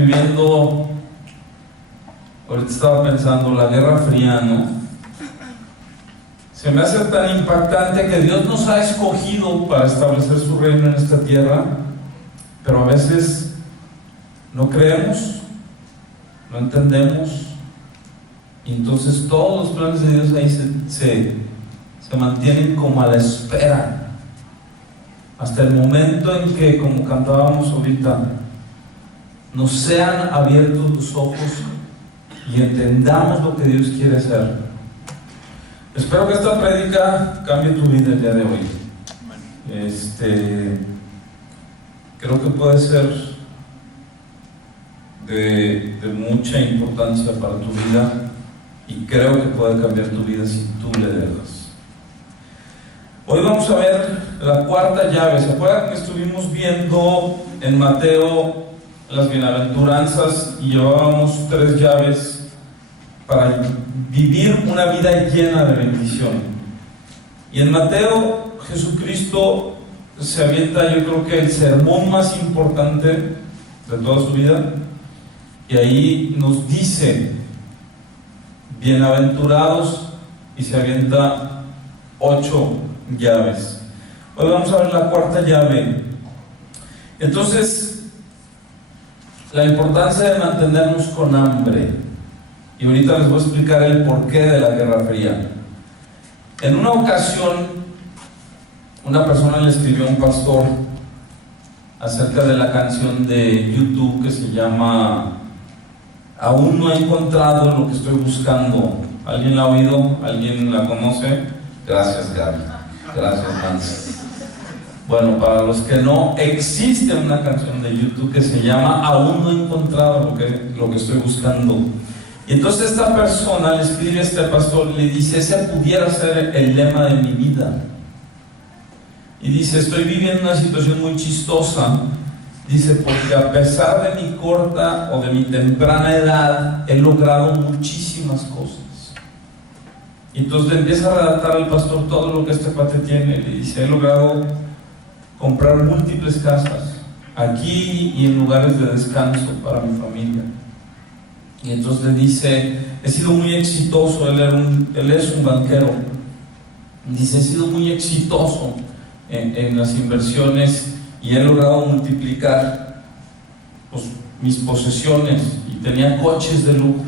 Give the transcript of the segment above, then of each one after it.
viviendo, ahorita estaba pensando, la Guerra Fría, ¿no? Se me hace tan impactante que Dios nos ha escogido para establecer su reino en esta tierra, pero a veces no creemos, no entendemos, y entonces todos los planes de Dios ahí se mantienen como a la espera, hasta el momento en que, como cantábamos ahorita, nos sean abiertos los ojos y entendamos lo que Dios quiere hacer. Espero que esta prédica cambie tu vida el día de hoy. Creo que puede ser de mucha importancia para tu vida, y creo que puede cambiar tu vida si tú le dejas. Hoy vamos a ver la cuarta llave. ¿Se acuerdan que estuvimos viendo en Mateo las bienaventuranzas y llevábamos 3 llaves para vivir una vida llena de bendición? Y en Mateo, Jesucristo se avienta, yo creo que el sermón más importante de toda su vida, y ahí nos dice bienaventurados, y se avienta 8 llaves. Hoy vamos a ver la cuarta llave. Entonces, la importancia de mantenernos con hambre, y ahorita les voy a explicar el porqué de la Guerra Fría. En una ocasión, una persona le escribió a un pastor acerca de la canción de YouTube que se llama Aún no he encontrado lo que estoy buscando. ¿Alguien la ha oído? ¿Alguien la conoce? Gracias, Gaby. Gracias, Nancy. Bueno, para los que no, existe una canción de YouTube que se llama Aún no he encontrado lo que estoy buscando. Y entonces esta persona le escribe a este pastor y le dice: ese pudiera ser el lema de mi vida. Y dice: estoy viviendo una situación muy chistosa. Dice: porque a pesar de mi corta o de mi temprana edad, he logrado muchísimas cosas. Y entonces le empieza a redactar al pastor todo lo que este cuate tiene. Le dice: he logrado comprar múltiples casas aquí y en lugares de descanso para mi familia. Y entonces le dice: he sido muy exitoso. Él es un banquero. Dice: he sido muy exitoso en las inversiones y he logrado multiplicar mis posesiones, y tenía coches de lujo.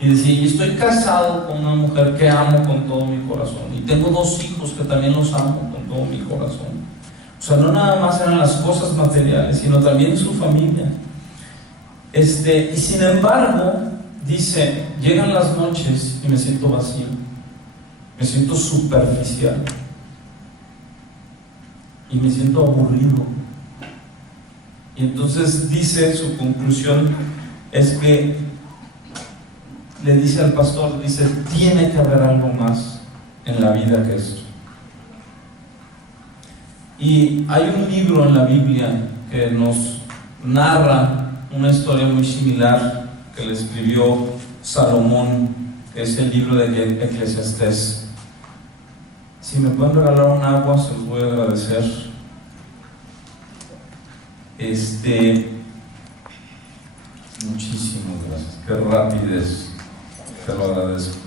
Y decía: y estoy casado con una mujer que amo con todo mi corazón, y tengo 2 hijos que también los amo con todo mi corazón. O sea, no nada más eran las cosas materiales, sino también su familia. Y sin embargo, dice: llegan las noches y me siento vacío, me siento superficial y me siento aburrido. Y entonces dice, su conclusión es que le dice al pastor, dice: tiene que haber algo más en la vida que esto. Y hay un libro en la Biblia que nos narra una historia muy similar que le escribió Salomón, que es el libro de Eclesiastés. Si me pueden regalar un agua, se los voy a agradecer. Muchísimas gracias. Qué rapidez. Te lo agradezco.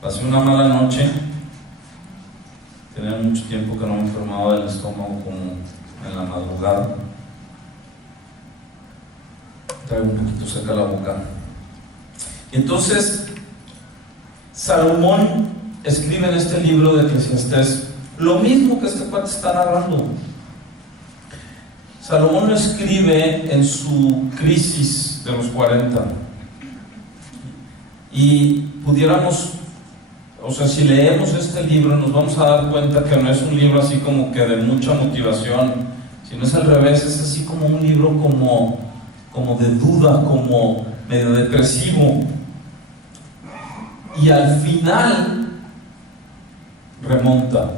Pasé una mala noche. Tenía mucho tiempo que no me enfermaba del estómago, como en la madrugada. Traigo un poquito seca la boca. Entonces, Salomón escribe en este libro de Eclesiastés lo mismo que este cuate está narrando. Salomón lo escribe en su crisis de los 40. Y pudiéramos, o sea, si leemos este libro, nos vamos a dar cuenta que no es un libro así como que de mucha motivación, sino es al revés, es así como un libro como de duda, como medio depresivo. Y al final remonta,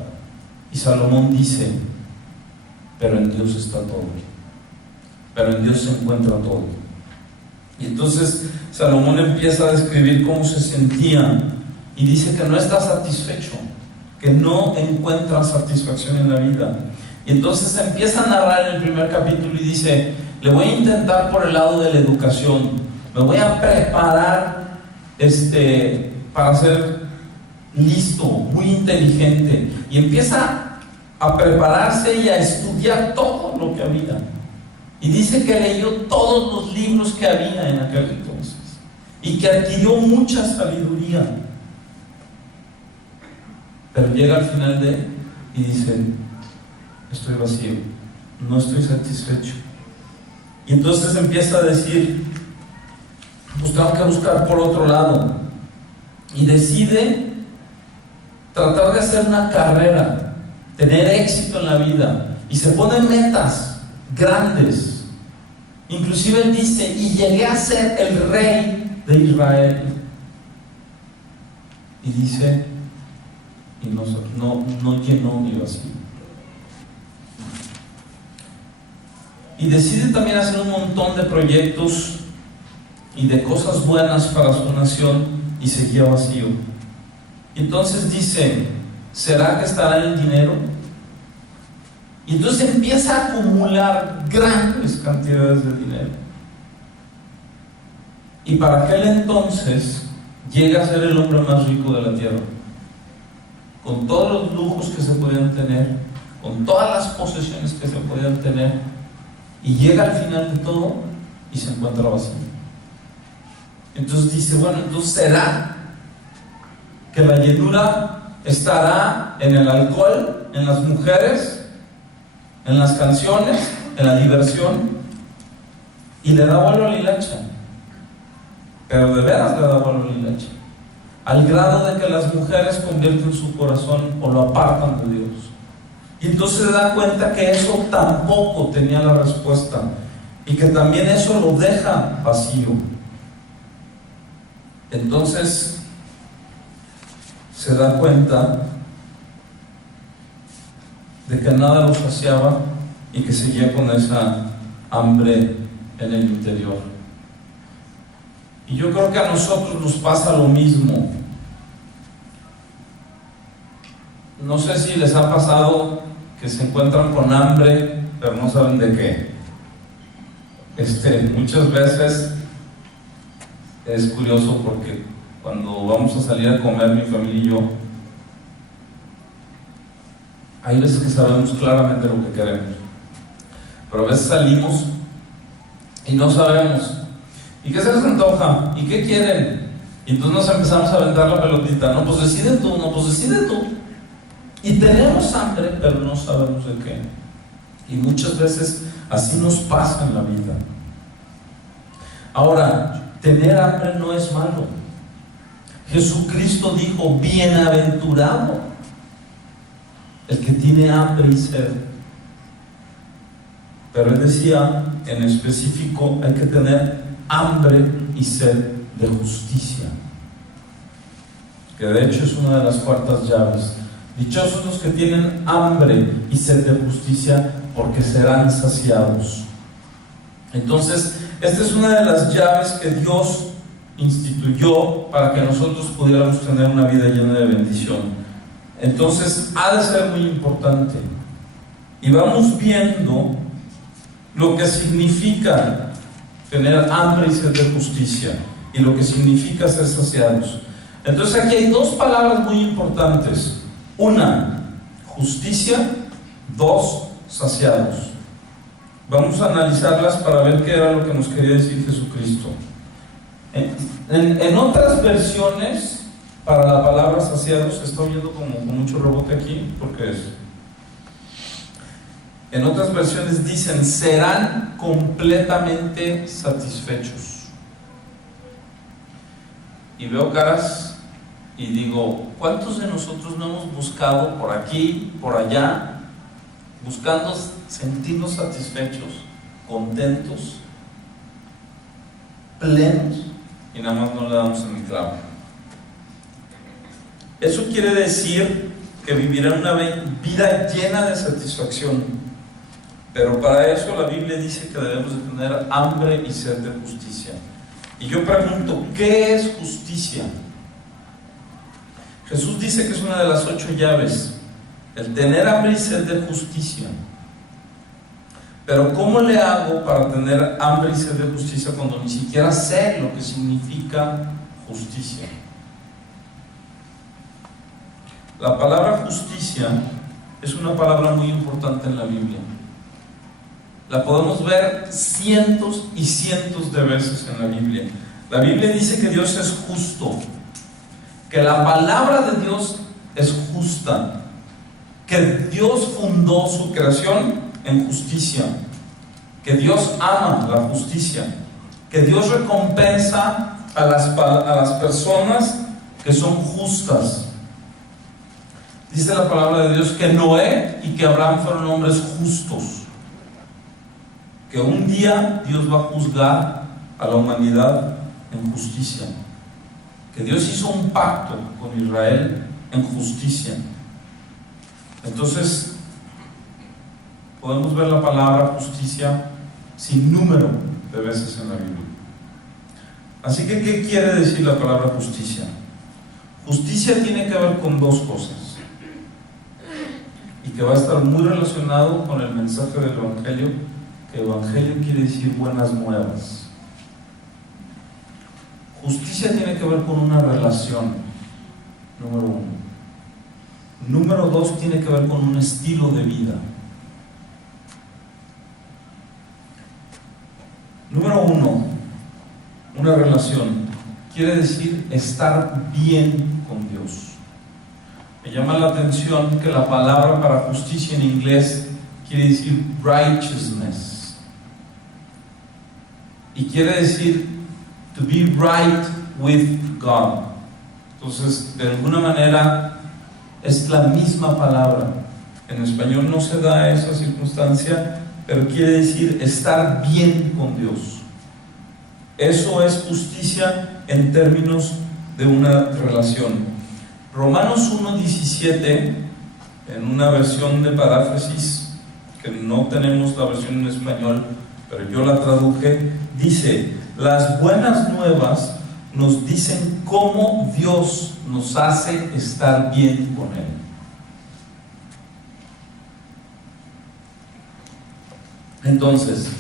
y Salomón dice: pero en Dios está todo, pero en Dios se encuentra todo. Y entonces Salomón empieza a describir cómo se sentía, y dice que no está satisfecho, que no encuentra satisfacción en la vida. Y entonces empieza a narrar en el primer capítulo y dice: le voy a intentar por el lado de la educación, me voy a preparar para ser listo, muy inteligente, y empieza a prepararse y a estudiar todo lo que había. Y dice que leyó todos los libros que había en aquel entonces y que adquirió mucha sabiduría. Pero llega al final y dice: estoy vacío, no estoy satisfecho. Y entonces empieza a decir: pues tengo que buscar por otro lado. Y decide tratar de hacer una carrera, tener éxito en la vida, y se pone metas grandes. Inclusive él dice: y llegué a ser el rey de Israel. Y dice: y no llenó mi vacío. Y decide también hacer un montón de proyectos y de cosas buenas para su nación, y seguía vacío. Y entonces dice: ¿será que estará en el dinero? Y entonces empieza a acumular grandes cantidades de dinero. Y para aquel entonces llega a ser el hombre más rico de la tierra, con todos los lujos que se podían tener, con todas las posesiones que se podían tener, y llega al final de todo y se encuentra vacío. Entonces dice: bueno, entonces ¿será que la llenura estará en el alcohol, en las mujeres, en las canciones, en la diversión? Y le da vuelo a la hilacha, pero de veras le da vuelo a la hilacha, al grado de que las mujeres convierten su corazón o lo apartan de Dios. Y entonces se da cuenta que eso tampoco tenía la respuesta, y que también eso lo deja vacío. Entonces se da cuenta de que nada lo saciaba y que seguía con esa hambre en el interior. Y yo creo que a nosotros nos pasa lo mismo. No sé si les ha pasado que se encuentran con hambre, pero no saben de qué. Muchas veces es curioso, porque cuando vamos a salir a comer, mi familia y yo, hay veces que sabemos claramente lo que queremos, pero a veces salimos y no sabemos. ¿Y qué se les antoja? ¿Y qué quieren? Y entonces nos empezamos a aventar la pelotita. No, pues decide tú, no, pues decide tú. Y tenemos hambre, pero no sabemos de qué. Y muchas veces así nos pasa en la vida. Ahora, tener hambre no es malo. Jesucristo dijo: bienaventurado el que tiene hambre y sed. Pero él decía en específico: hay que tener hambre y sed de justicia, que de hecho es una de las cuartas llaves. Dichosos los que tienen hambre y sed de justicia, porque serán saciados. Entonces, esta es una de las llaves que Dios instituyó para que nosotros pudiéramos tener una vida llena de bendición. Entonces, ha de ser muy importante. Y vamos viendo lo que significa tener hambre y sed de justicia, y lo que significa ser saciados. Entonces, aquí hay dos palabras muy importantes. Una, justicia. Dos, saciados. Vamos a analizarlas para ver qué era lo que nos quería decir Jesucristo. En otras versiones, para la palabra saciados, se está oyendo como con mucho rebote aquí, porque es. En otras versiones dicen: serán completamente satisfechos. Y veo caras y digo: ¿cuántos de nosotros no hemos buscado por aquí, por allá, buscando sentirnos satisfechos, contentos, plenos, y nada más no le damos en el clavo? Eso quiere decir que vivirán una vida llena de satisfacción, pero para eso la Biblia dice que debemos de tener hambre y sed de justicia. Y yo pregunto: ¿qué es justicia? Jesús dice que es una de las 8 llaves, el tener hambre y sed de justicia. Pero ¿cómo le hago para tener hambre y sed de justicia cuando ni siquiera sé lo que significa justicia? La palabra justicia es una palabra muy importante en la Biblia. La podemos ver cientos y cientos de veces en la Biblia. La Biblia dice que Dios es justo, que la palabra de Dios es justa, que Dios fundó su creación en justicia, que Dios ama la justicia, que Dios recompensa a las personas que son justas. Dice la palabra de Dios que Noé y que Abraham fueron hombres justos, que un día Dios va a juzgar a la humanidad en justicia, que Dios hizo un pacto con Israel en justicia. Entonces podemos ver la palabra justicia sin número de veces en la Biblia. Así que, ¿qué quiere decir la palabra justicia? Justicia tiene que ver con dos cosas, y que va a estar muy relacionado con el mensaje del Evangelio, que Evangelio quiere decir buenas nuevas. Justicia tiene que ver con una relación, número uno. Número dos, tiene que ver con un estilo de vida. Número uno, una relación quiere decir estar bien con Dios. Me llama la atención que la palabra para justicia en inglés quiere decir righteousness, y quiere decir to be right with God. Entonces, de alguna manera es la misma palabra. En español no se da esa circunstancia, pero quiere decir estar bien con Dios. Eso es justicia en términos de una relación. Romanos 1:17, en una versión de paráfrasis, que no tenemos la versión en español, pero yo la traduje, dice: las buenas nuevas nos dicen cómo Dios nos hace estar bien con Él. Entonces,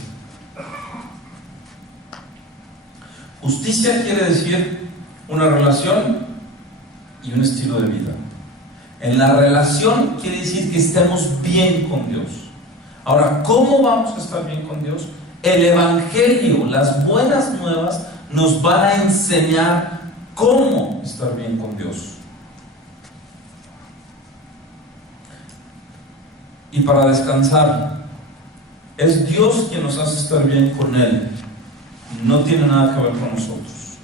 justicia quiere decir una relación y un estilo de vida. En la relación quiere decir que estemos bien con Dios. Ahora, ¿cómo vamos a estar bien con Dios? El Evangelio, las buenas nuevas, nos van a enseñar cómo estar bien con Dios. Y para descansar, es Dios quien nos hace estar bien con Él. No tiene nada que ver con nosotros.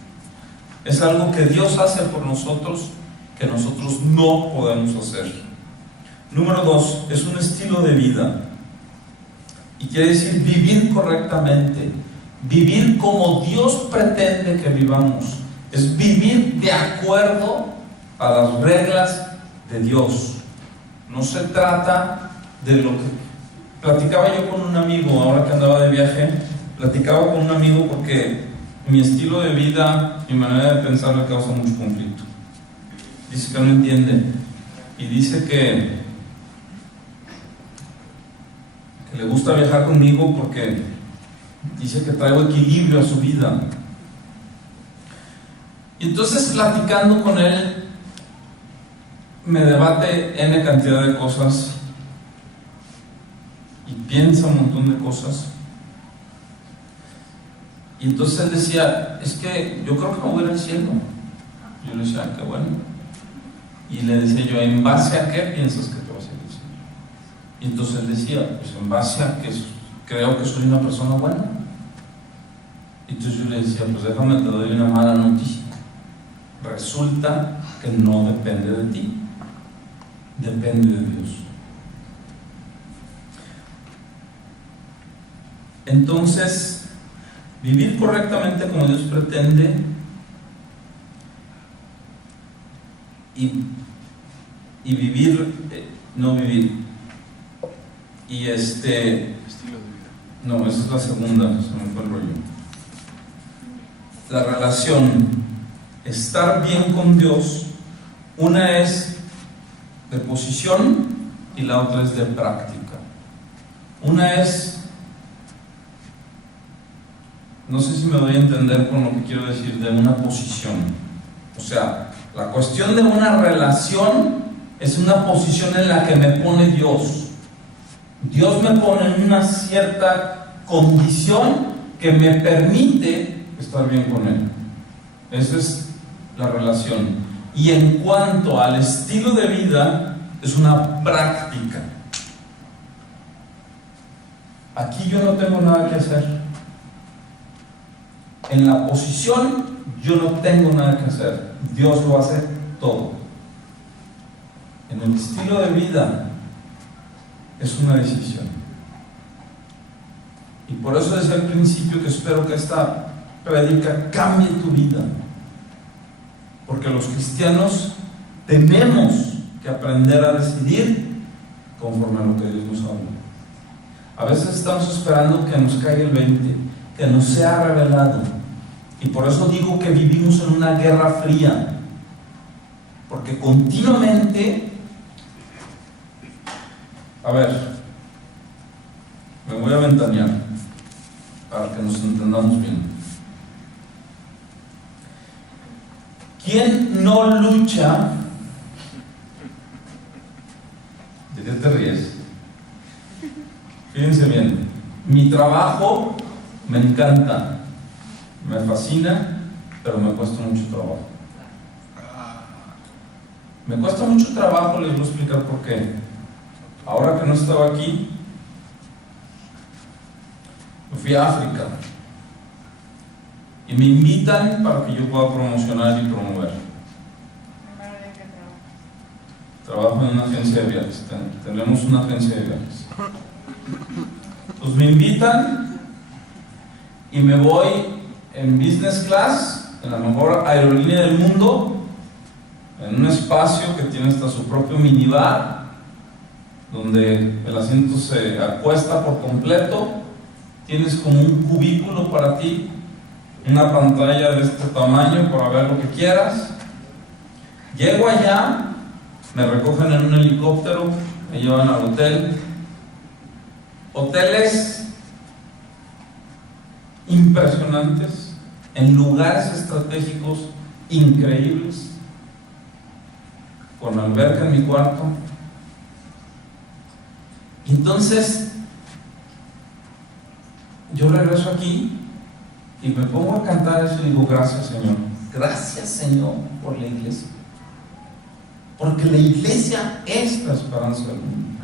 Es algo que Dios hace por nosotros, que nosotros no podemos hacer. Número dos, es un estilo de vida. Y quiere decir vivir correctamente, vivir como Dios pretende que vivamos. Es vivir de acuerdo a las reglas de Dios. No se trata de lo que... Platicaba yo con un amigo, ahora que andaba de viaje, platicaba con un amigo porque mi estilo de vida, mi manera de pensar le causa mucho conflicto. Dice que no entiende, y dice que le gusta viajar conmigo porque dice que traigo equilibrio a su vida. Y entonces, platicando con él, me debate N cantidad de cosas y piensa un montón de cosas. Y entonces él decía: es que yo creo que me voy a ir al cielo. Yo le decía: qué bueno. Y le decía yo: ¿en base a qué piensas que te vas a ir al cielo? Y entonces él decía: pues en base a que creo que soy una persona buena. Y entonces yo le decía: pues déjame, te doy una mala noticia. Resulta que no depende de ti, depende de Dios. Entonces, vivir correctamente como Dios pretende y vivir, no vivir, y estilo de vida. No, esa es la segunda, se me fue el rollo. La relación, estar bien con Dios, una es de posición y la otra es de práctica. Una es No sé si me doy a entender con lo que quiero decir de una posición. O sea, la cuestión de una relación es una posición en la que me pone Dios. Dios me pone en una cierta condición que me permite estar bien con Él. Esa es la relación. Y en cuanto al estilo de vida, es una práctica. Aquí yo no tengo nada que hacer. En la posición yo no tengo nada que hacer. Dios lo hace todo. En el estilo de vida es una decisión. Y por eso desde el principio que espero que esta prédica cambie tu vida. Porque los cristianos tenemos que aprender a decidir conforme a lo que Dios nos habla. A veces estamos esperando que nos caiga el 20, que nos sea revelado. Y por eso digo que vivimos en una guerra fría. Porque continuamente... A ver, me voy a ventanear para que nos entendamos bien. ¿Quién no lucha? ¿De qué te ríes? Fíjense bien, mi trabajo me encanta, me fascina, pero me cuesta mucho trabajo. Me cuesta mucho trabajo, les voy a explicar por qué. Ahora que no estaba aquí, me fui a África y me invitan para que yo pueda promocionar y promover. Trabajo en una agencia de viajes, tenemos una agencia de viajes. Pues me invitan y me voy en business class, en la mejor aerolínea del mundo, en un espacio que tiene hasta su propio minibar, donde el asiento se acuesta por completo, tienes como un cubículo para ti, una pantalla de este tamaño para ver lo que quieras. Llego allá, me recogen en un helicóptero, me llevan al hotel. Hoteles impresionantes, en lugares estratégicos increíbles, con alberca en mi cuarto. Entonces, yo regreso aquí y me pongo a cantar eso y digo: gracias, Señor. Gracias, Señor, por la iglesia. Porque la iglesia es la esperanza del mundo.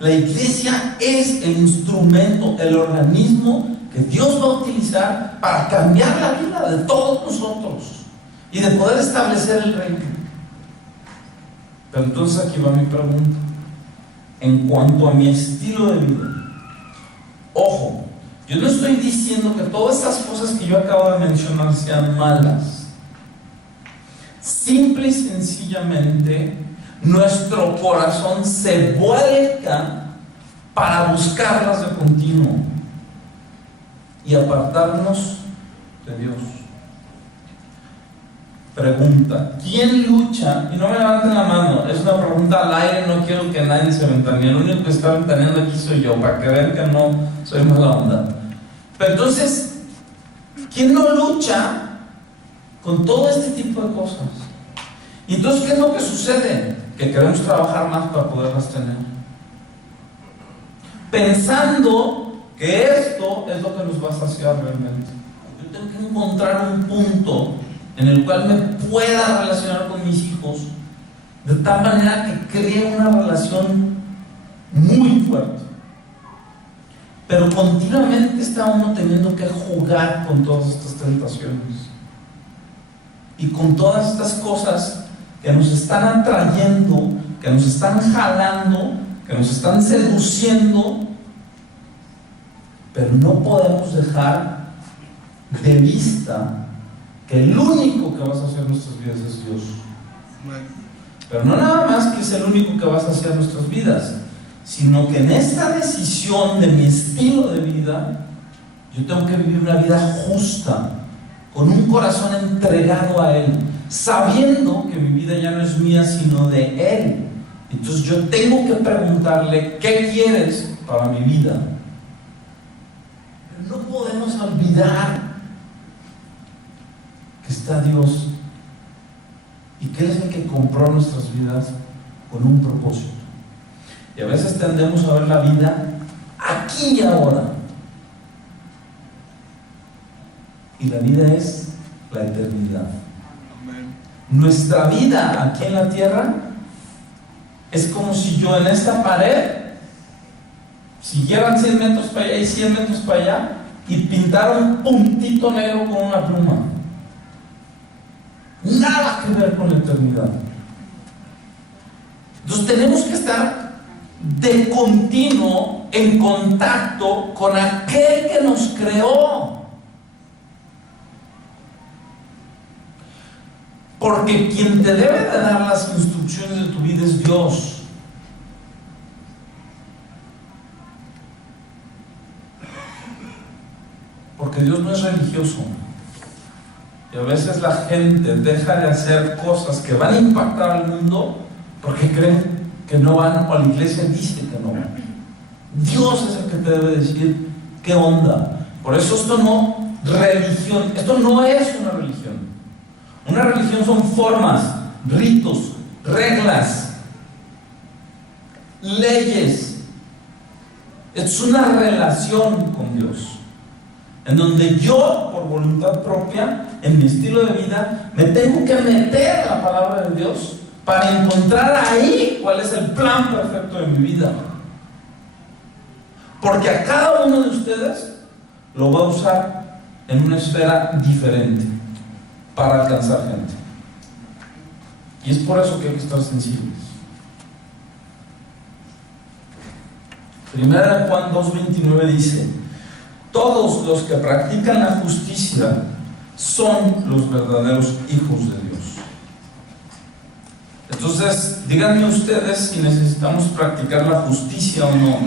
La iglesia es el instrumento, el organismo que Dios va a utilizar para cambiar la vida de todos nosotros y de poder establecer el reino. Pero entonces aquí va mi pregunta. En cuanto a mi estilo de vida, ojo, yo no estoy diciendo que todas estas cosas que yo acabo de mencionar sean malas. Simple y sencillamente, nuestro corazón se vuelca para buscarlas de continuo y apartarnos de Dios. Pregunta: ¿quién lucha? Y no me levanten la mano, es una pregunta al aire, no quiero que nadie se ventanee. El único que está ventaneando aquí soy yo, para que vean que no soy mala onda. Pero entonces, ¿quién no lucha con todo este tipo de cosas? Y entonces, ¿qué es lo que sucede? Que queremos trabajar más para poderlas tener, pensando que esto es lo que nos va a saciar realmente. Yo tengo que encontrar un punto en el cual me pueda relacionar con mis hijos de tal manera que cree una relación muy fuerte. Pero continuamente está uno teniendo que jugar con todas estas tentaciones y con todas estas cosas que nos están atrayendo, que nos están jalando, que nos están seduciendo. Pero no podemos dejar de vista que el único que va a saciar nuestras vidas es Dios. Pero no nada más que es el único que va a saciar nuestras vidas, sino que en esta decisión de mi estilo de vida, yo tengo que vivir una vida justa, con un corazón entregado a Él, sabiendo que mi vida ya no es mía, sino de Él. Entonces yo tengo que preguntarle: ¿qué quieres para mi vida? Pero no podemos olvidar olvidar que está Dios y que Él es el que compró nuestras vidas con un propósito. Y a veces tendemos a ver la vida aquí y ahora. Y la vida es la eternidad. Nuestra vida aquí en la tierra es como si yo en esta pared siguieran 100 metros para allá y 100 metros para allá y pintara un puntito negro con una pluma. Nada que ver con la eternidad. Entonces tenemos que estar de continuo en contacto con aquel que nos creó. Porque quien te debe de dar las instrucciones de tu vida es Dios. Porque Dios no es religioso. Y a veces la gente deja de hacer cosas que van a impactar al mundo porque creen que no van, o la iglesia dice que no van. Dios es el que te debe decir qué onda. Por eso esto no es una religión. Una religión son formas, ritos, reglas, leyes. Es una relación con Dios, en donde yo, por voluntad propia, en mi estilo de vida, me tengo que meter la palabra de Dios para encontrar ahí cuál es el plan perfecto de mi vida. Porque a cada uno de ustedes lo va a usar en una esfera diferente para alcanzar gente. Y es por eso que hay que estar sensibles. Primera de Juan 2:29 dice: todos los que practican la justicia son los verdaderos hijos de Dios. Entonces, díganme ustedes si necesitamos practicar la justicia o no.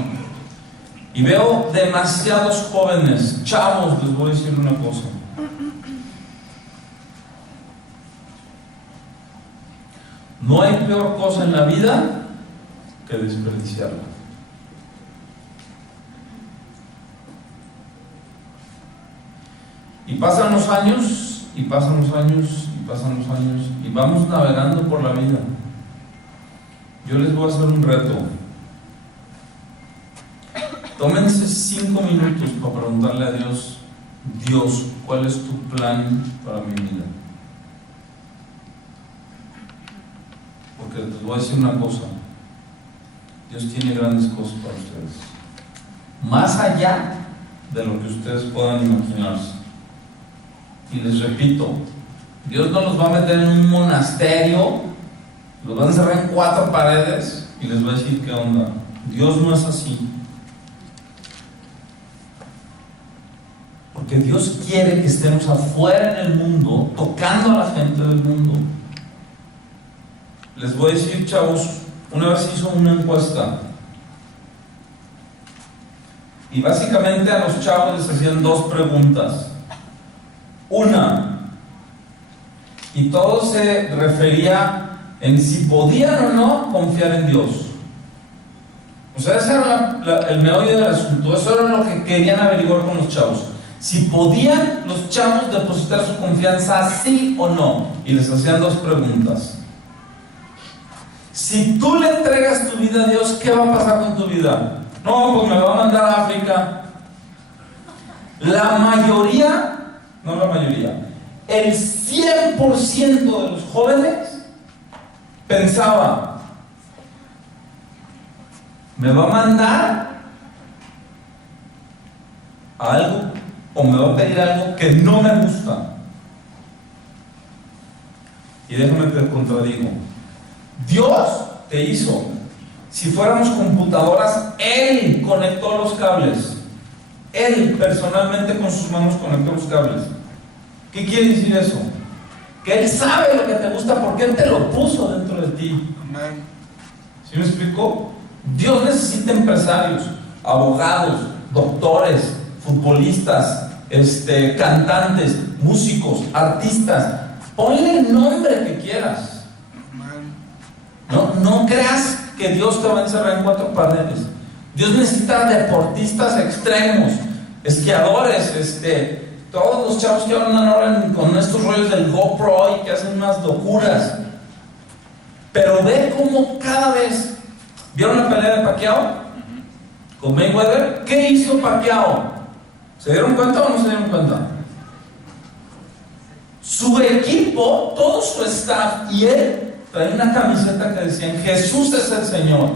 Y veo demasiados jóvenes, chavos, les voy a decir una cosa. No hay peor cosa en la vida que desperdiciarla. Y pasan los años, y pasan los años, y pasan los años, y vamos navegando por la vida. Yo les voy a hacer un reto. Tómense 5 minutos para preguntarle a Dios: Dios, ¿cuál es tu plan para mi vida? Porque les voy a decir una cosa: Dios tiene grandes cosas para ustedes, más allá de lo que ustedes puedan imaginarse. Y les repito, Dios no los va a meter en un monasterio, los va a encerrar en 4 paredes y les va a decir qué onda. Dios no es así. Porque Dios quiere que estemos afuera en el mundo, tocando a la gente del mundo. Les voy a decir, chavos, una vez se hizo una encuesta y básicamente a los chavos les hacían 2 preguntas. Una, y todo se refería en si podían o no confiar en Dios. O sea, ese era el meollo del asunto. Eso era lo que querían averiguar con los chavos: si podían los chavos depositar su confianza, sí o no. Y les hacían 2 preguntas. Si tú le entregas tu vida a Dios, ¿qué va a pasar con tu vida? No, pues me va a mandar a África. La mayoría, no la mayoría, el 100% de los jóvenes pensaba: ¿me va a mandar a algo o me va a pedir algo que no me gusta? Y déjame te contradigo: Dios te hizo. Si fuéramos computadoras, Él conectó los cables. Él personalmente con sus manos conectó los cables. ¿Qué quiere decir eso? Que Él sabe lo que te gusta porque Él te lo puso dentro de ti. ¿Sí me explico? Dios necesita empresarios, abogados, doctores, futbolistas, cantantes, músicos, artistas. Ponle el nombre que quieras. No creas que Dios te va a encerrar en 4 paredes. Dios necesita deportistas extremos, esquiadores, Todos los chavos que andan ahora con estos rollos del GoPro y que hacen unas locuras. Pero ve cómo cada vez... ¿Vieron la pelea de Pacquiao con Mayweather? ¿Qué hizo Pacquiao? ¿Se dieron cuenta o no se dieron cuenta? Su equipo, todo su staff y él traía una camiseta que decía: Jesús es el Señor.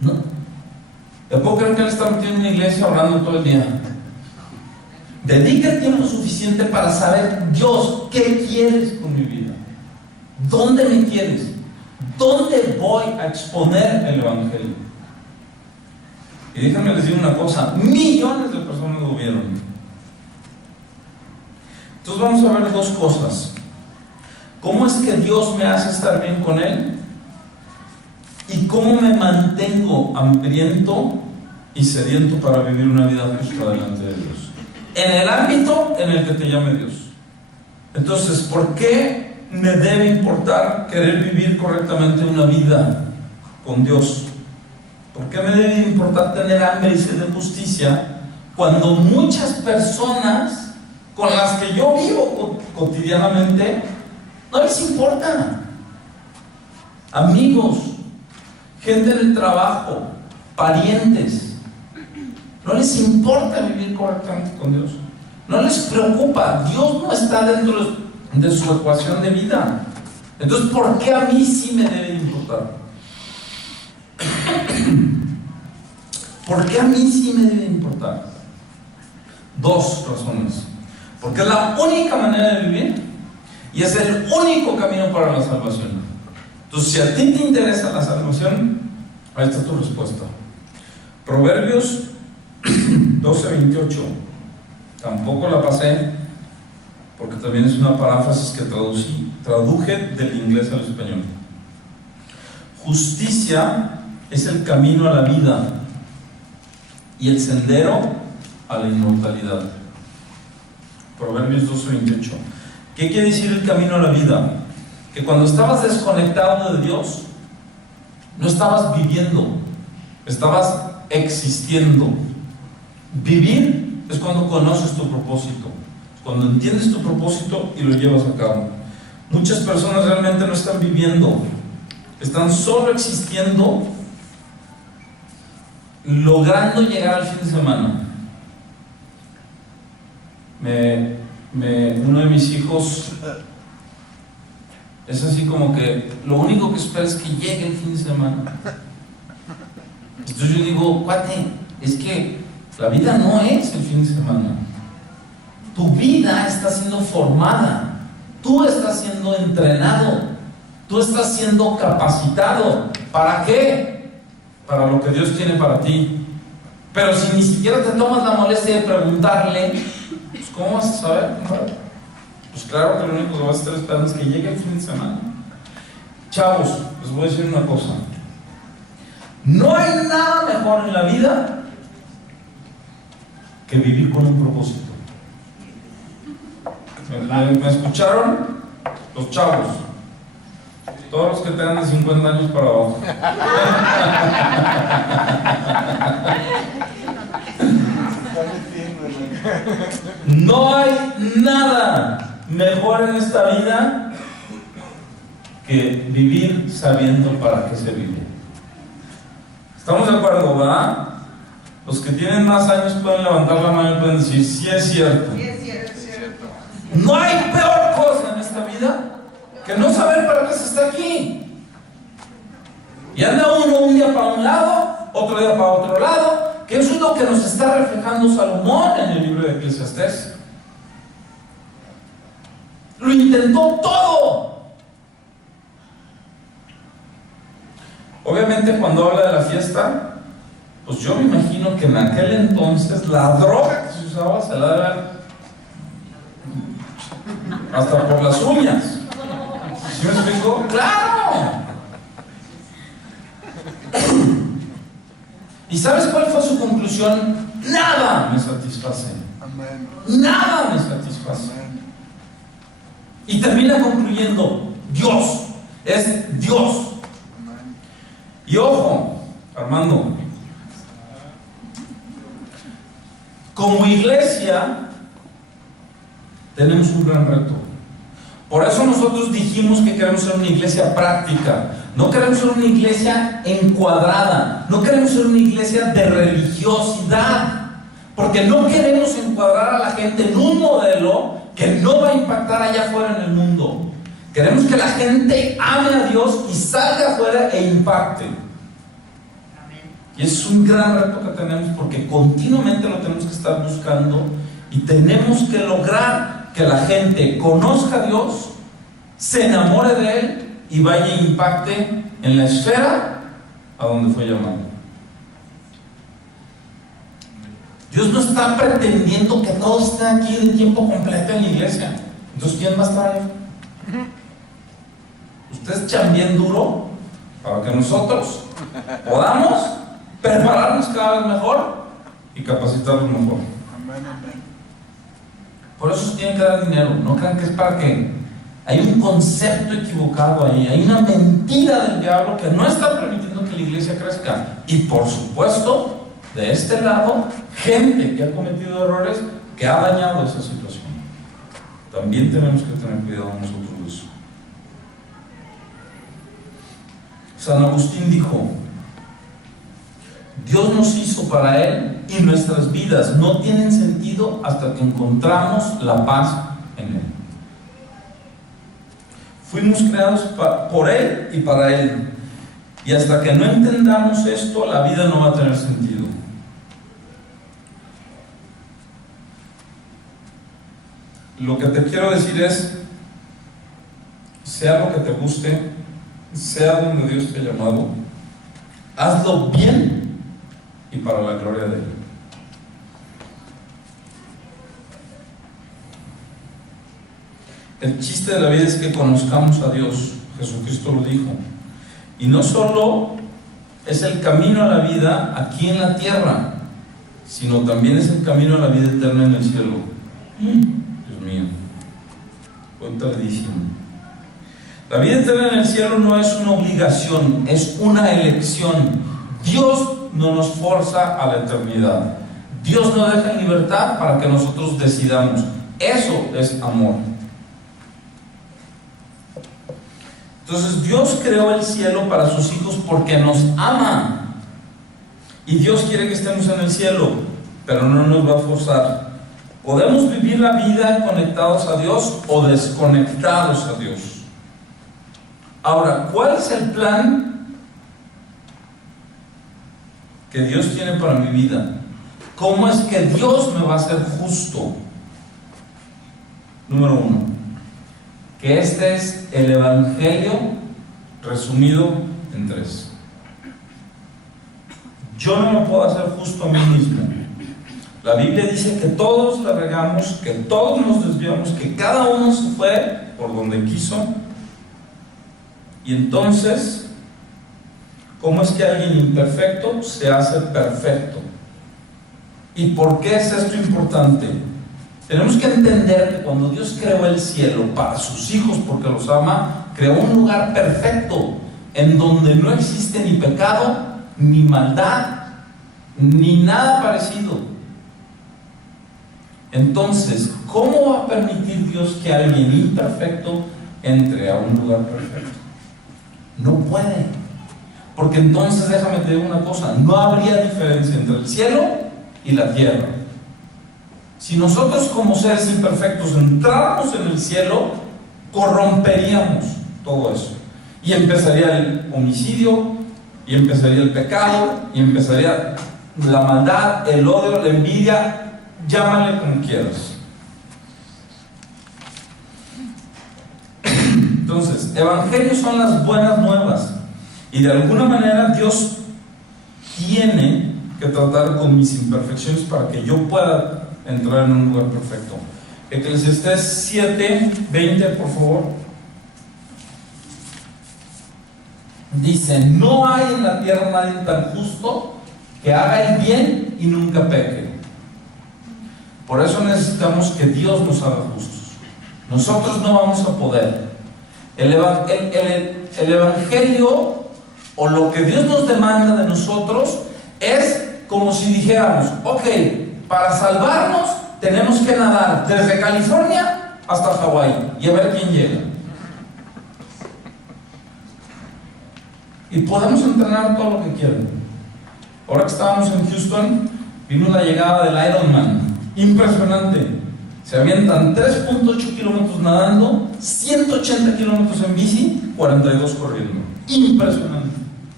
¿No? ¿De puedo creer que él está metido en una iglesia orando todo el día? Dedica el tiempo suficiente para saber: Dios, ¿qué quieres con mi vida? ¿Dónde me quieres? ¿Dónde voy a exponer el Evangelio? Y déjenme les digo una cosa: millones de personas lo vieron. Entonces vamos a ver dos cosas. ¿Cómo es que Dios me hace estar bien con Él? ¿Y cómo me mantengo hambriento y sediento para vivir una vida justa delante de Dios? En el ámbito en el que te llame Dios. Entonces, ¿por qué me debe importar querer vivir correctamente una vida con Dios? ¿Por qué me debe importar tener hambre y sed de justicia cuando muchas personas con las que yo vivo cotidianamente no les importa? Amigos, gente del trabajo, parientes, no les importa vivir correctamente con Dios. No les preocupa. Dios no está dentro de su ecuación de vida. Entonces, ¿por qué a mí sí me debe importar? ¿Por qué a mí sí me debe importar? Dos razones. Porque es la única manera de vivir y es el único camino para la salvación. Entonces, si a ti te interesa la salvación, ahí está tu respuesta. Proverbios 12:28. Tampoco la pasé porque también es una paráfrasis que traduje del inglés al español. Justicia es el camino a la vida y el sendero a la inmortalidad. Proverbios 12:28. ¿Qué quiere decir el camino a la vida? Que cuando estabas desconectado de Dios, no estabas viviendo, estabas existiendo. Vivir es cuando conoces tu propósito, cuando entiendes tu propósito y lo llevas a cabo. Muchas personas realmente no están viviendo, están solo existiendo, logrando llegar al fin de semana. Uno de mis hijos es así como que lo único que espera es que llegue el fin de semana. Entonces yo digo: cuate, es que la vida no es el fin de semana. Tu vida está siendo formada, tú estás siendo entrenado, tú estás siendo capacitado. ¿Para qué? Para lo que Dios tiene para ti. Pero si ni siquiera te tomas la molestia de preguntarle, pues ¿cómo vas a saber? Pues claro que lo único que vas a estar esperando es que llegue el fin de semana. Chavos, les voy a decir una cosa: no hay nada mejor en la vida que vivir con un propósito. ¿Me escucharon? Los chavos, todos los que tengan de 50 años para abajo. No hay nada mejor en esta vida que vivir sabiendo para qué se vive. ¿Estamos de acuerdo, verdad? Los que tienen más años pueden levantar la mano y pueden decir: sí es cierto. Sí, es cierto, es cierto. No hay peor cosa en esta vida que no saber para qué se está aquí. Y anda uno un día para un lado, otro día para otro lado, que eso es lo que nos está reflejando Salomón en el libro de Eclesiastés. Lo intentó todo. Obviamente, cuando habla de la fiesta, pues yo me imagino que en aquel entonces la droga que se usaba se la daban hasta por las uñas. ¿Sí me explico? ¡Claro! ¿Y sabes cuál fue su conclusión? Nada me satisface. Nada me satisface. Y termina concluyendo: Dios, es Dios. Y ojo, Armando, como iglesia tenemos un gran reto. Por eso nosotros dijimos que queremos ser una iglesia práctica. No queremos ser una iglesia encuadrada. No queremos ser una iglesia de religiosidad. Porque no queremos encuadrar a la gente en un modelo que no va a impactar allá afuera en el mundo. Queremos que la gente ame a Dios y salga afuera e impacte. Y es un gran reto que tenemos, porque continuamente lo tenemos que estar buscando y tenemos que lograr que la gente conozca a Dios, se enamore de Él y vaya e impacte en la esfera a donde fue llamado. Dios no está pretendiendo que todos estén aquí de tiempo completo en la iglesia. Entonces, ¿quién va a estar ahí? Ustedes chambien duro para que nosotros podamos prepararnos cada vez mejor y capacitarnos mejor. Por eso se tiene que dar dinero. No crean que es para que... Hay un concepto equivocado ahí. Hay una mentira del diablo que no está permitiendo que la iglesia crezca. Y por supuesto, de este lado, gente que ha cometido errores, que ha dañado esa situación. También tenemos que tener cuidado nosotros de eso. San Agustín dijo: Dios nos hizo para Él y nuestras vidas no tienen sentido hasta que encontramos la paz en Él. Fuimos creados por Él y para Él. Y hasta que no entendamos esto, la vida no va a tener sentido. Lo que te quiero decir es, sea lo que te guste, sea donde Dios te ha llamado, hazlo bien y para la gloria de Él. El chiste de la vida es que conozcamos a Dios. Jesucristo lo dijo. Y no solo es el camino a la vida aquí en la tierra, sino también es el camino a la vida eterna en el cielo. Dios mío, fue tardísimo. La vida eterna en el cielo no es una obligación, es una elección. Dios no nos forza a la eternidad. Dios nos deja en libertad para que nosotros decidamos. Eso es amor. Entonces Dios creó el cielo para sus hijos porque nos ama. Y Dios quiere que estemos en el cielo, pero no nos va a forzar. Podemos vivir la vida conectados a Dios o desconectados a Dios. Ahora, ¿cuál es el plan que Dios tiene para mi vida? ¿Cómo es que Dios me va a hacer justo? Número 1, que este es el Evangelio resumido en 3. Yo no me puedo hacer justo a mí mismo. La Biblia dice que todos la regamos, que todos nos desviamos, que cada uno se fue por donde quiso. Y entonces, ¿cómo es que alguien imperfecto se hace perfecto? ¿Y por qué es esto importante? Tenemos que entender que cuando Dios creó el cielo para sus hijos, porque los ama, creó un lugar perfecto en donde no existe ni pecado, ni maldad, ni nada parecido. Entonces, ¿cómo va a permitir Dios que alguien imperfecto entre a un lugar perfecto? No puede. Porque entonces, déjame te digo una cosa, no habría diferencia entre el cielo y la tierra. Si nosotros como seres imperfectos entráramos en el cielo, corromperíamos todo eso. Y empezaría el homicidio, y empezaría el pecado, y empezaría la maldad, el odio, la envidia, llámale como quieras. Entonces, evangelios son las buenas nuevas. Y de alguna manera Dios tiene que tratar con mis imperfecciones para que yo pueda entrar en un lugar perfecto. Eclesiastés 7:20, por favor. Dice: no hay en la tierra nadie tan justo que haga el bien y nunca peque. Por eso necesitamos que Dios nos haga justos. Nosotros no vamos a poder. El evangelio, o lo que Dios nos demanda de nosotros, es como si dijéramos: ok, para salvarnos tenemos que nadar desde California hasta Hawái y a ver quién llega. Y podemos entrenar todo lo que quieran. Ahora que estábamos en Houston, vimos la llegada del Ironman. Impresionante. Se avientan 3.8 kilómetros nadando, 180 kilómetros en bici, 42 corriendo. Impresionante.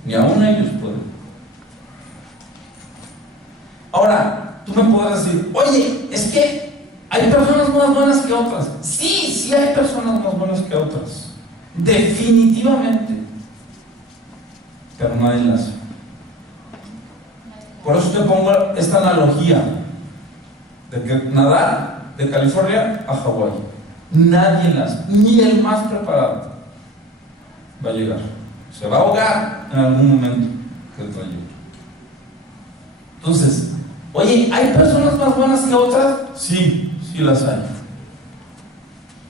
Ni aún ellos pueden. Ahora, tú me podrás decir, oye, es que hay personas más buenas que otras. Sí, sí hay personas más buenas que otras. Definitivamente. Pero nadie las hace. Por eso te pongo esta analogía de que nadar de California a Hawái, nadie las, ni el más preparado va a llegar. Se va a ahogar en algún momento del trayecto. Entonces, oye, ¿hay personas más buenas que otras? Sí, sí las hay.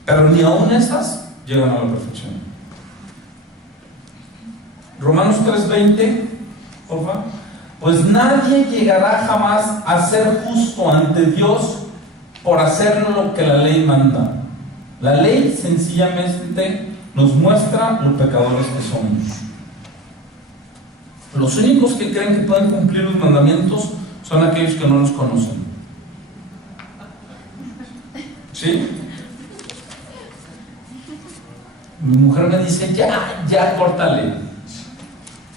Pero ni aún esas llegan a la perfección. Romanos 3:20, por favor. Pues nadie llegará jamás a ser justo ante Dios por hacer lo que la ley manda. La ley sencillamente nos muestra lo pecadores que somos. Los únicos que creen que pueden cumplir los mandamientos son aquellos que no los conocen. ¿Sí? Mi mujer me dice, ya, córtale.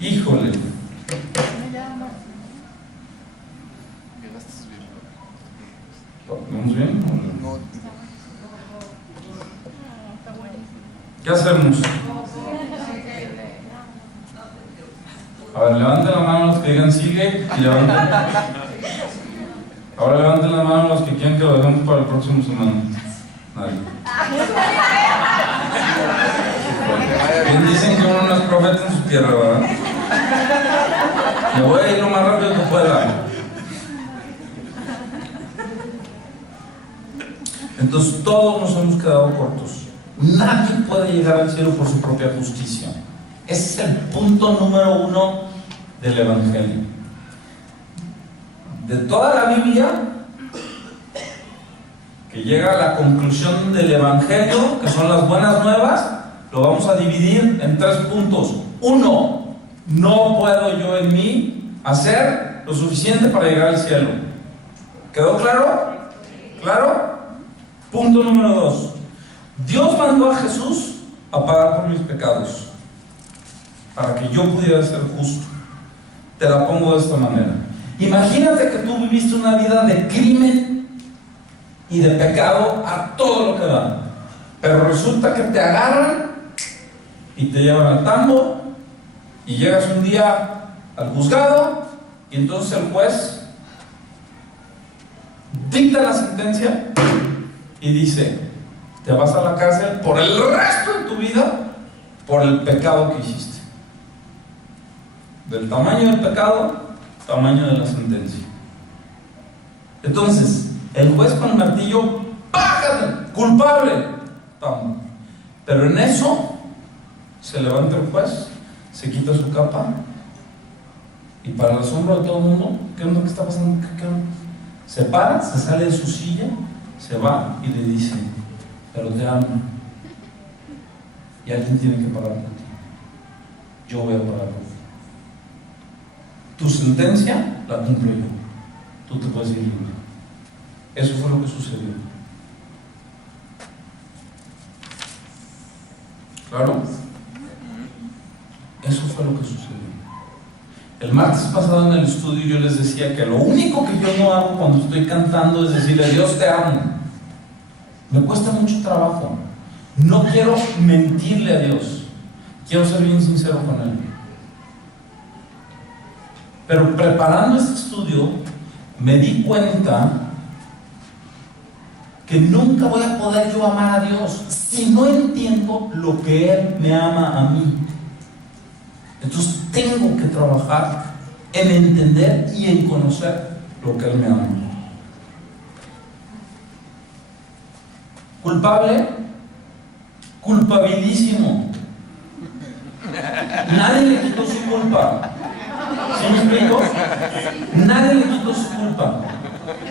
Híjole. ¿Vamos bien? ¿Qué hacemos? A ver, levanten la mano los que digan sigue y levanten. Ahora levanten la mano los que quieran que lo dejemos para el próximo semana. Nadie. Bien dicen que uno no es profeta en su tierra, ¿verdad? Me voy a ir lo más rápido que pueda. Entonces todos nos hemos quedado cortos. Nadie puede llegar al cielo por su propia justicia. Ese es el punto número 1 del Evangelio. De toda la Biblia, que llega a la conclusión del Evangelio, que son las buenas nuevas, lo vamos a dividir en 3 puntos. 1, no puedo yo en mí hacer lo suficiente para llegar al cielo. ¿Quedó claro? ¿Claro? Punto número 2. Dios mandó a Jesús a pagar por mis pecados para que yo pudiera ser justo. Te la pongo de esta manera. Imagínate que tú viviste una vida de crimen y de pecado a todo lo que da, pero resulta que te agarran y te llevan al tambo y llegas un día al juzgado y entonces el juez dicta la sentencia y dice, te vas a la cárcel por el resto de tu vida por el pecado que hiciste. Del tamaño del pecado, tamaño de la sentencia. Entonces, el juez con el martillo, ¡págate! ¡Culpable! Tamo. Pero en eso, se levanta el juez, se quita su capa, y para el asombro de todo el mundo, ¿qué onda que está pasando? ¿Qué onda? Se para, se sale de su silla, se va y le dice, pero te amo. Y alguien tiene que pagar por ti. Yo voy a pagar por ti. Tu sentencia la cumplo yo. Tú te puedes ir libre. Eso fue lo que sucedió. ¿Claro? Eso fue lo que sucedió. El martes pasado en el estudio yo les decía que lo único que yo no hago cuando estoy cantando es decirle Dios te amo. Me cuesta mucho trabajo. No quiero mentirle a Dios. Quiero ser bien sincero con Él. Pero preparando este estudio me di cuenta que nunca voy a poder yo amar a Dios si no entiendo lo que Él me ama a mí. Entonces tengo que trabajar en entender y en conocer lo que Él me ama. ¿Culpable? Culpabilísimo. Nadie le quitó su culpa. ¿Sí me explico? Nadie le quitó su culpa.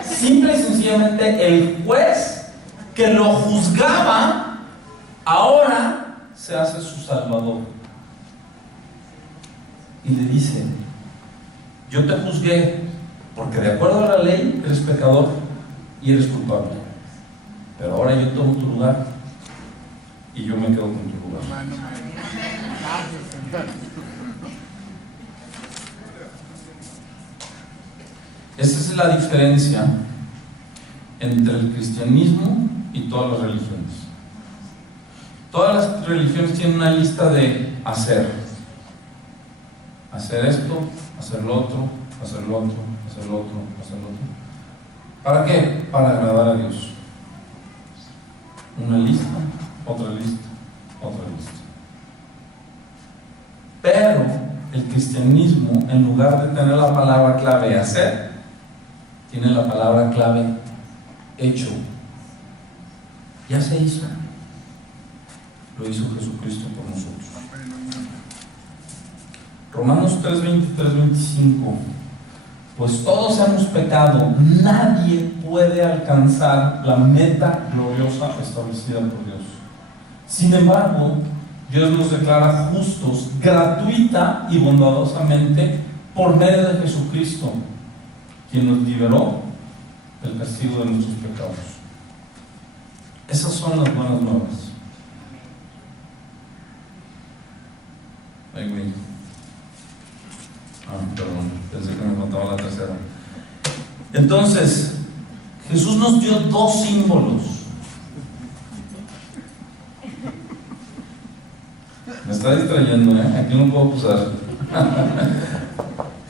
Simple y sencillamente el juez que lo juzgaba ahora se hace su salvador. Y le dice: yo te juzgué porque de acuerdo a la ley eres pecador y eres culpable, pero ahora yo tomo tu lugar y yo me quedo con tu lugar. Esa es la diferencia entre el cristianismo y todas las religiones. Todas las religiones tienen una lista de hacer esto, hacer lo otro, hacer lo otro, hacer lo otro, hacer lo otro. ¿Para qué? Para agradar a Dios. Una lista, otra lista, otra lista. Pero el cristianismo, en lugar de tener la palabra clave hacer, tiene la palabra clave hecho. Ya se hizo. Lo hizo Jesucristo por nosotros. Romanos 3:23-25. Pues todos hemos pecado, nadie puede alcanzar la meta gloriosa establecida por Dios. Sin embargo, Dios nos declara justos gratuita y bondadosamente por medio de Jesucristo, quien nos liberó del castigo de nuestros pecados. Esas son las buenas nuevas. Ay, güey. Perdón, pensé que me faltaba la tercera. Entonces, Jesús nos dio dos símbolos. Me está distrayendo, aquí no puedo usar.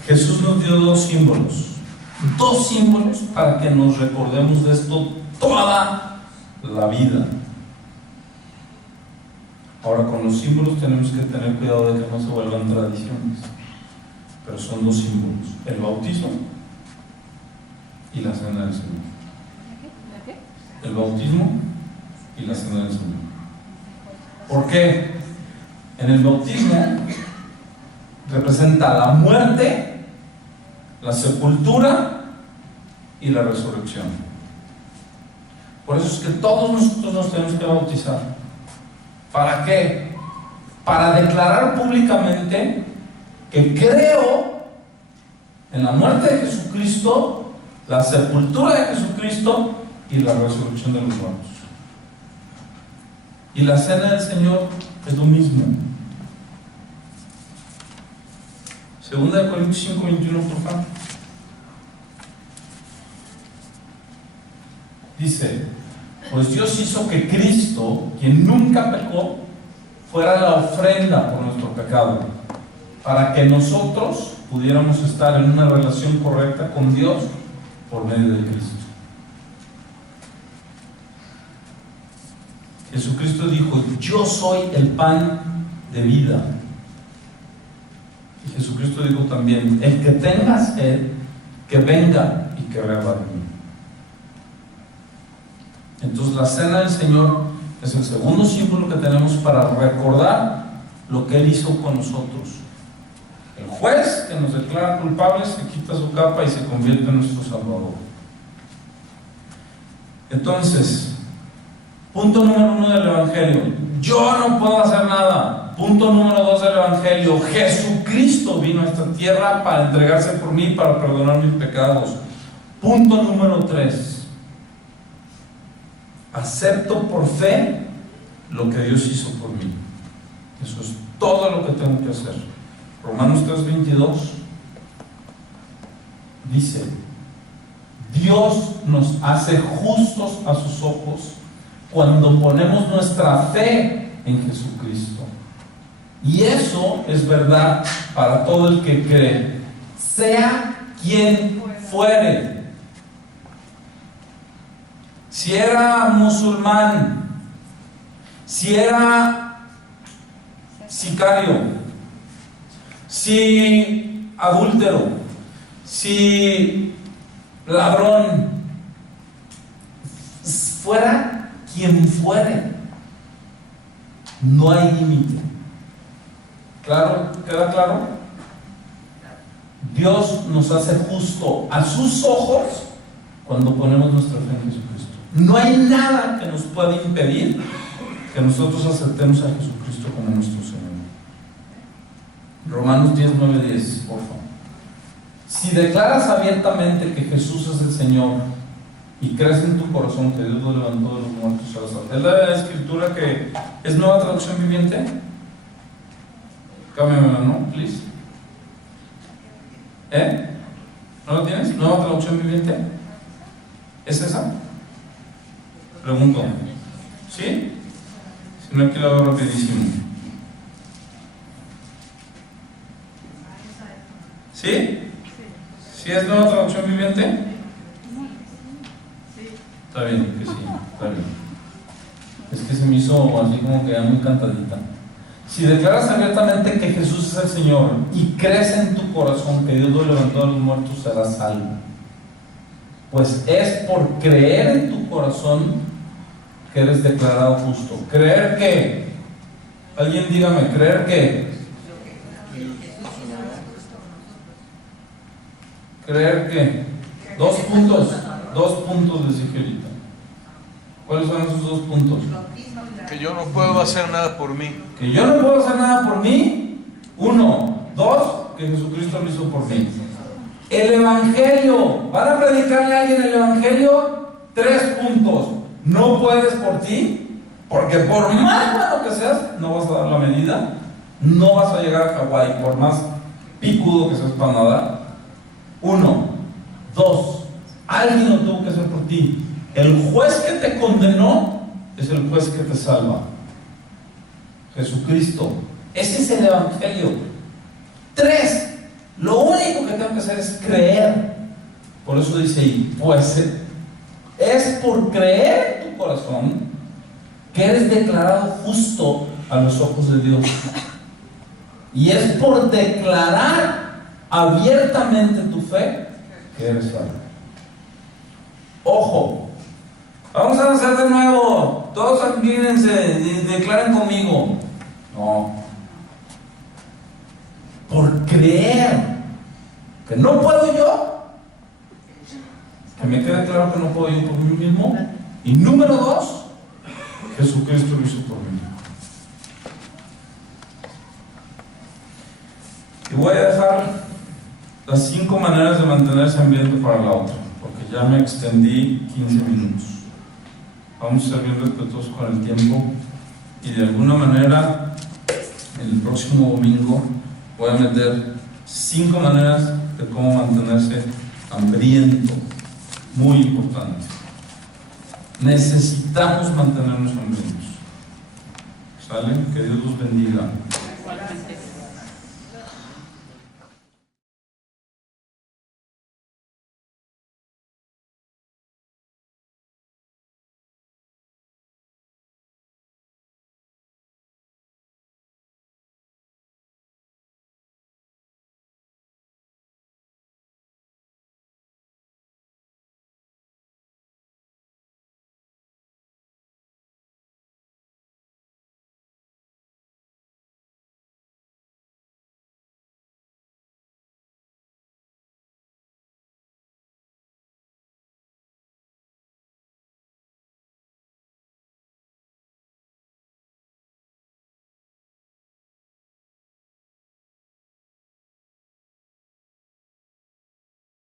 Jesús nos dio dos símbolos. Dos símbolos para que nos recordemos de esto toda la vida. Ahora, con los símbolos tenemos que tener cuidado de que no se vuelvan tradiciones. Pero son dos símbolos: el bautismo y la cena del Señor. El bautismo y la cena del Señor. ¿Por qué? En el bautismo representa la muerte, la sepultura y la resurrección. Por eso es que todos nosotros nos tenemos que bautizar. ¿Para qué? Para declarar públicamente que creo en la muerte de Jesucristo, la sepultura de Jesucristo y la resurrección de los muertos. Y la cena del Señor es lo mismo. 2 Corintios 5:21, por favor. Dice: pues Dios hizo que Cristo, quien nunca pecó, fuera la ofrenda por nuestro pecado, para que nosotros pudiéramos estar en una relación correcta con Dios por medio de Cristo. Jesucristo dijo: yo soy el pan de vida. Y Jesucristo dijo también: el que tenga sed, que venga y que beba de mí. Entonces la cena del Señor es el segundo símbolo que tenemos para recordar lo que Él hizo con nosotros. El juez que nos declara culpables, que quita su capa y se convierte en nuestro Salvador. Entonces, punto número 1 del Evangelio: yo no puedo hacer nada. Punto número 2 del Evangelio: Jesucristo vino a esta tierra para entregarse por mí, para perdonar mis pecados. Punto número 3: acepto por fe lo que Dios hizo por mí. Eso es todo lo que tengo que hacer. Romanos 3:22 dice: Dios nos hace justos a sus ojos cuando ponemos nuestra fe en Jesucristo. Y eso es verdad para todo el que cree, sea quien fuere. Si era musulmán, si era sicario, si adúltero, si ladrón, fuera quien fuere, no hay límite. ¿Claro? ¿Queda claro? Dios nos hace justo a sus ojos cuando ponemos nuestra fe en Jesucristo. No hay nada que nos pueda impedir que nosotros aceptemos a Jesucristo como nuestro Señor. Romanos 10, 9, 10, por favor. Si declaras abiertamente que Jesús es el Señor y crees en tu corazón que Dios lo levantó de los muertos, serás salvo. ¿Es la escritura que es Nueva Traducción Viviente? Cámbiame, ¿no? Please. ¿No lo tienes? ¿Nueva Traducción Viviente? ¿Es esa? Pregunto. ¿Sí? Si no, aquí lo hago rapidísimo. ¿Sí? ¿Sí es Nueva Traducción Viviente? Está bien, que sí, está bien. Es que se me hizo así como que ya muy cantadita. Si declaras abiertamente que Jesús es el Señor y crees en tu corazón que Dios lo levantó de los muertos, serás salvo. Pues es por creer en tu corazón que eres declarado justo. ¿Creer qué? Alguien dígame, ¿creer qué? ¿Creer qué? Dos puntos les dije ahorita. ¿Cuáles son esos 2 puntos? Que yo no puedo hacer nada por mí. Que yo no puedo hacer nada por mí. 1, 2, que Jesucristo lo hizo por mí. El Evangelio. ¿Van a predicarle a alguien el Evangelio? 3 puntos. No puedes por ti, porque por más bueno que seas, no vas a dar la medida. No vas a llegar a Hawái, por más picudo que seas para nadar. 1, 2, alguien lo tuvo que hacer por ti. El juez que te condenó es el juez que te salva. Jesucristo. Ese es el Evangelio. 3, lo único que tengo que hacer es creer. Por eso dice ahí, pues es por creer en tu corazón que eres declarado justo a los ojos de Dios. Y es por declarar abiertamente tu fe que eres salvo. Ojo, vamos a nacer de nuevo, todos inclínense y declaren conmigo. No, por creer que no puedo yo, que me quede claro que no puedo yo por mí mismo. Y número 2, Jesucristo lo hizo por mí. Y voy a dejar las 5 maneras de mantenerse hambriento para la otra, porque ya me extendí 15 minutos. Vamos a ser bien respetuosos con el tiempo y de alguna manera el próximo domingo voy a meter 5 maneras de cómo mantenerse hambriento. Muy importante. Necesitamos mantenernos hambrientos. ¿Sale? Que Dios los bendiga.